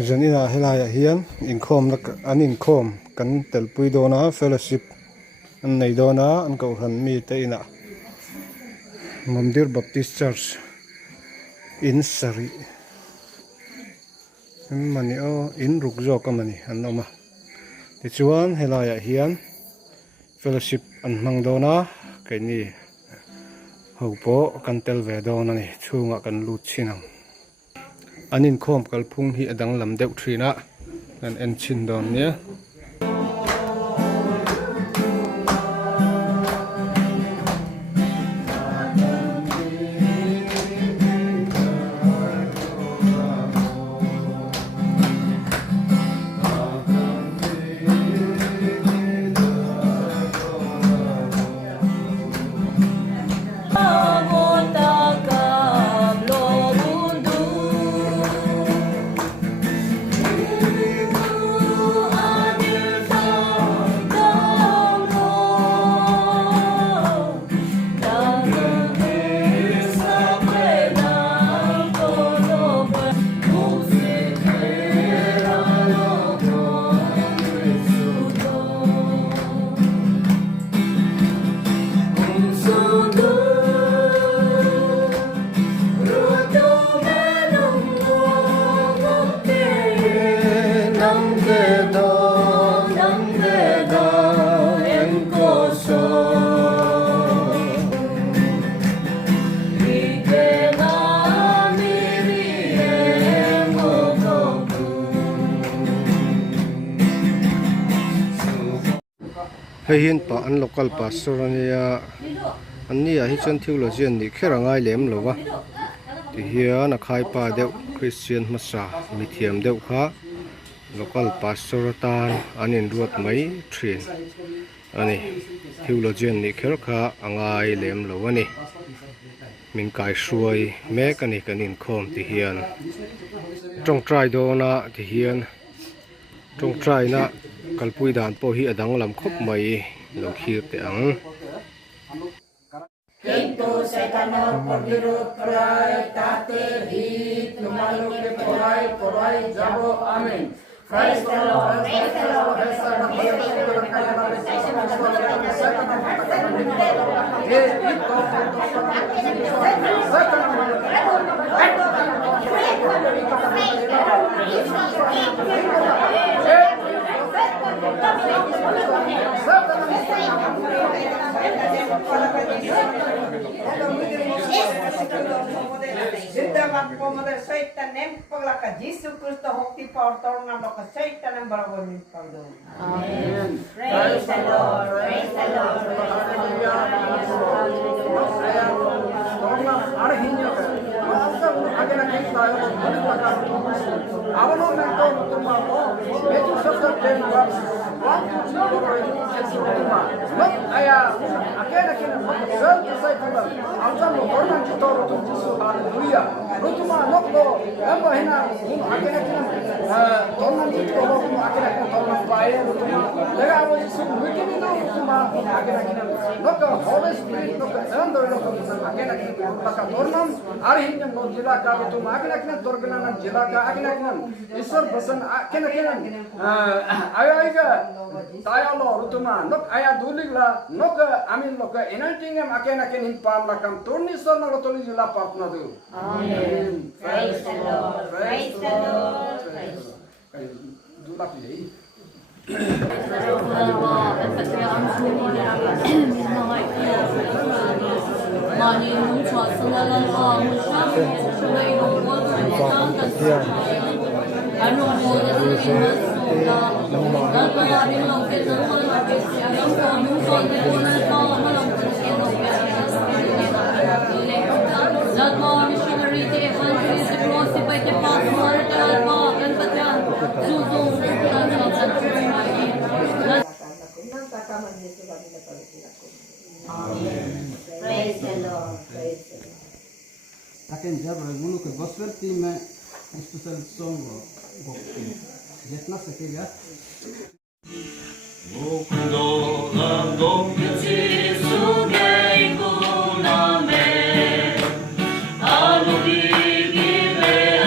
Dân ina helaya hian inkhawmna an inkhawm kan telpui dona fellowship an nei dona an ko han mi te ina Ngomdir Baptist Church in Sari mani o in rukjok amani an oma tichuan helaya hian fellowship an hmang dona kaini hopo kan tel ve dona ni chunga kan lut chinang anin khom kalphung hi adang lam deuh thina an en chin don nia hian pa an local pastor ania ania hi chen theology an ni kherangai lem lowa ti hian a khai pa deuh Christian masa mithiam deuh kha local pastor tan anin ruat mai thin ani theology an ni kher kha angai lem lowani min kai suai me kani kanin khom ti hian tong trai dona ti hian tong trai na kalpui dan po hi adang lam khop mai lo khir te ang Kintu setano pagirut pray tate hi tumaluk ke porai jabo amin. Praise the Lord, praise the Lord, praise the Zindabad pomoder Satan empagla Jesus Kristo hokti portorna loka Satan embaragonin pagdo. Amen. Praise the Lord. Praise the Lord. Amen. Praise the Lord. Praise the Lord. Praise the Lord. Akan jabra gulu ke gospel team में special song गो जितना सकेगा 속에 있구나 매 아무리 기회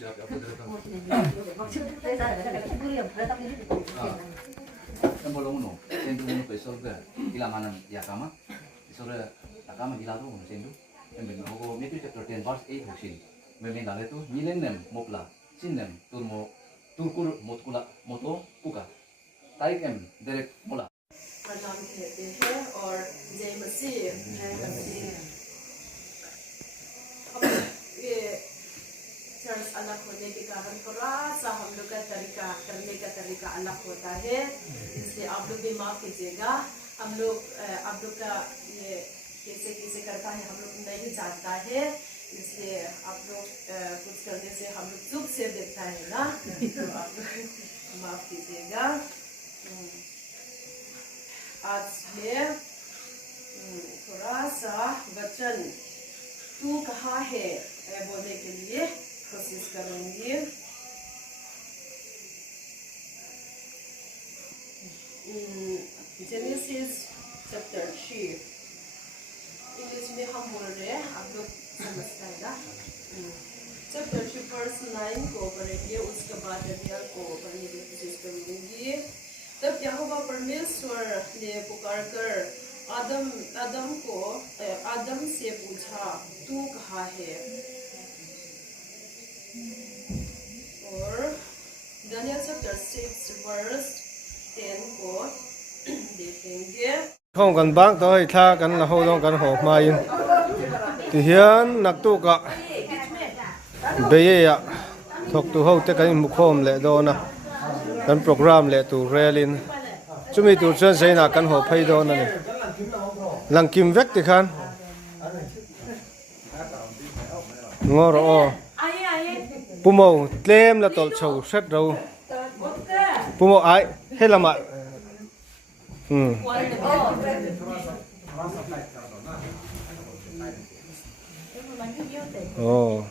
Kan bolong no, sendu no pesol ke, ilamanan ya kama, isore kama gilado no sendu, kan ben ho Matthew chapter 10 verse 8 hosin, men dale tu nilen nem mokla, sin nem turmo turkur motkula moto puka, taik em derek mola. प्रणाम कहते हैं और जय मसीह हम ये church अलग होने के कारण थोड़ा सा हम लोग का तरीका करने का तरीका अलग होता है, इसलिए आप लोग भी माफ कीजिएगा। आप लोग का ये कैसे कैसे करता है हम लोग नहीं जानता है, इसलिए आप लोग कुछ करने से हम लोग चुप से देखता है ना, तो आप लोग माफ कीजिएगा। आज मैं थोड़ा सा वचन तू कहाँ है बोलने के लिए कोशिश करूंगी। जेनेसिस चैप्टर 3 इंग्लिश में हम बोल रहे हैं, आप लोग समझते हैं ना। चैप्टर 3 वर्स 9 को पढ़ेंगे, उसके बाद 11 को पढ़ने की कोशिश करूंगी। तब यहोवा परमेश्वर ने पुकारकर आदम से पूछा, तू कहाँ है? और दानियल चैप्टर 6 वर्स 10 को देखेंगे। không cần bác tới tha cần là hô đông cần hổ mai thì hiến nặc tu cả bây giờ thuộc tu hậu tất cả mục hôm lệ đó nè cần program lệ tu relin chúng mình tu chân xây là cần hổ phay đó nè lăng kim vét thì khan ngô rồi pumo tlem là tol chầu set đâu pumo ai hết là mại Oh.